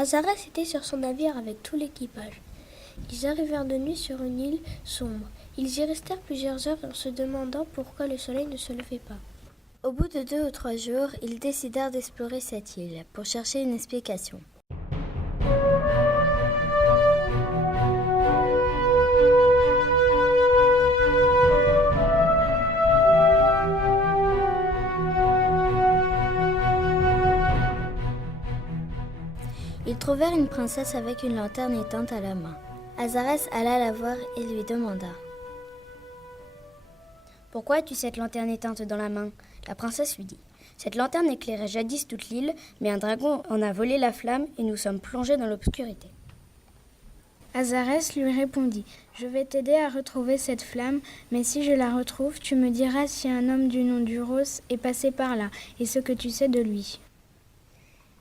Azarès était sur son navire avec tout l'équipage. Ils arrivèrent de nuit sur une île sombre. Ils y restèrent plusieurs heures en se demandant pourquoi le soleil ne se levait pas. Au bout de 2 ou 3 jours, ils décidèrent d'explorer cette île pour chercher une explication. Ils trouvèrent une princesse avec une lanterne éteinte à la main. Azarès alla la voir et lui demanda « Pourquoi as-tu cette lanterne éteinte dans la main ?» La princesse lui dit « Cette lanterne éclairait jadis toute l'île, mais un dragon en a volé la flamme et nous sommes plongés dans l'obscurité. » Azarès lui répondit « Je vais t'aider à retrouver cette flamme, mais si je la retrouve, tu me diras si un homme du nom d'Uros est passé par là et ce que tu sais de lui. »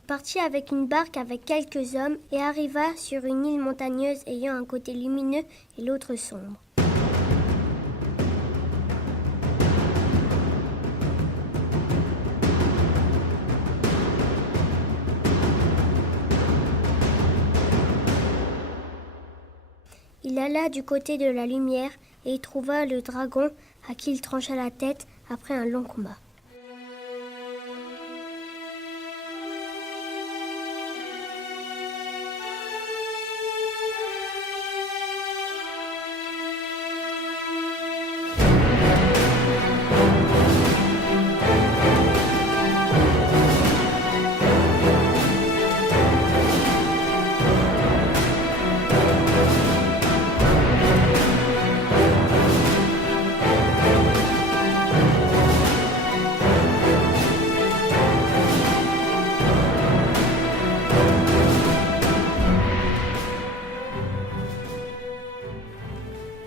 Partit avec une barque avec quelques hommes et arriva sur une île montagneuse ayant un côté lumineux et l'autre sombre. Il alla du côté de la lumière et y trouva le dragon à qui il trancha la tête après un long combat.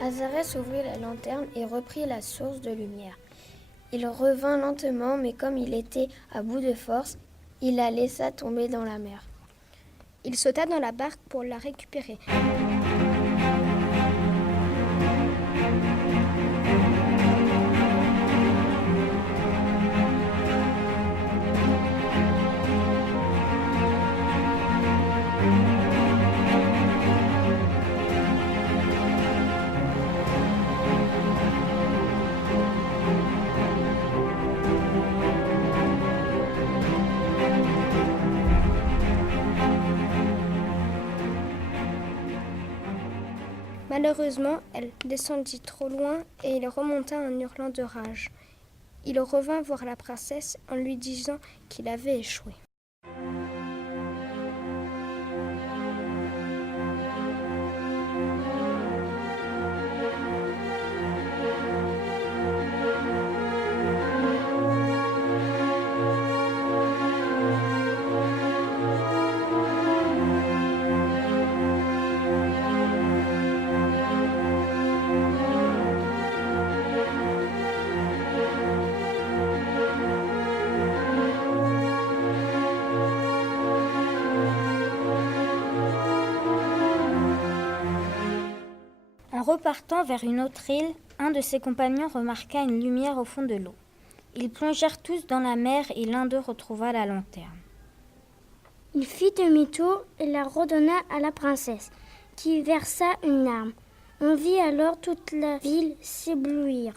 Azarès ouvrit la lanterne et reprit la source de lumière. Il revint lentement, mais comme il était à bout de force, il la laissa tomber dans la mer. Il sauta dans la barque pour la récupérer. Malheureusement, elle descendit trop loin et il remonta en hurlant de rage. Il revint voir la princesse en lui disant qu'il avait échoué. En repartant vers une autre île, un de ses compagnons remarqua une lumière au fond de l'eau. Ils plongèrent tous dans la mer et l'un d'eux retrouva la lanterne. Il fit demi-tour et la redonna à la princesse, qui y versa une larme. On vit alors toute la ville s'éblouir.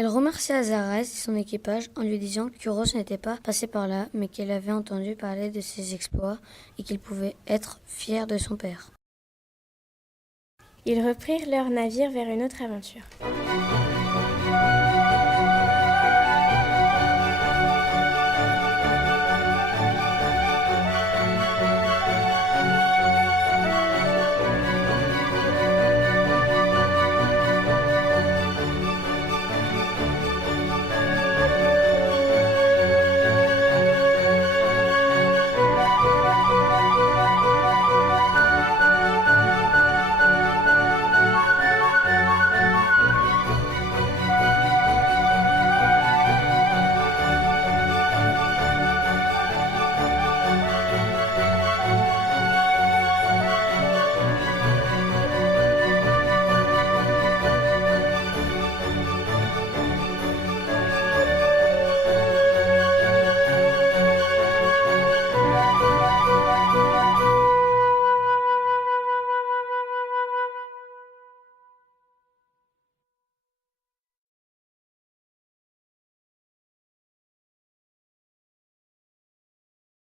Elle remercia Azarès et son équipage en lui disant qu'Uros n'était pas passé par là, mais qu'elle avait entendu parler de ses exploits et qu'il pouvait être fier de son père. Ils reprirent leur navire vers une autre aventure.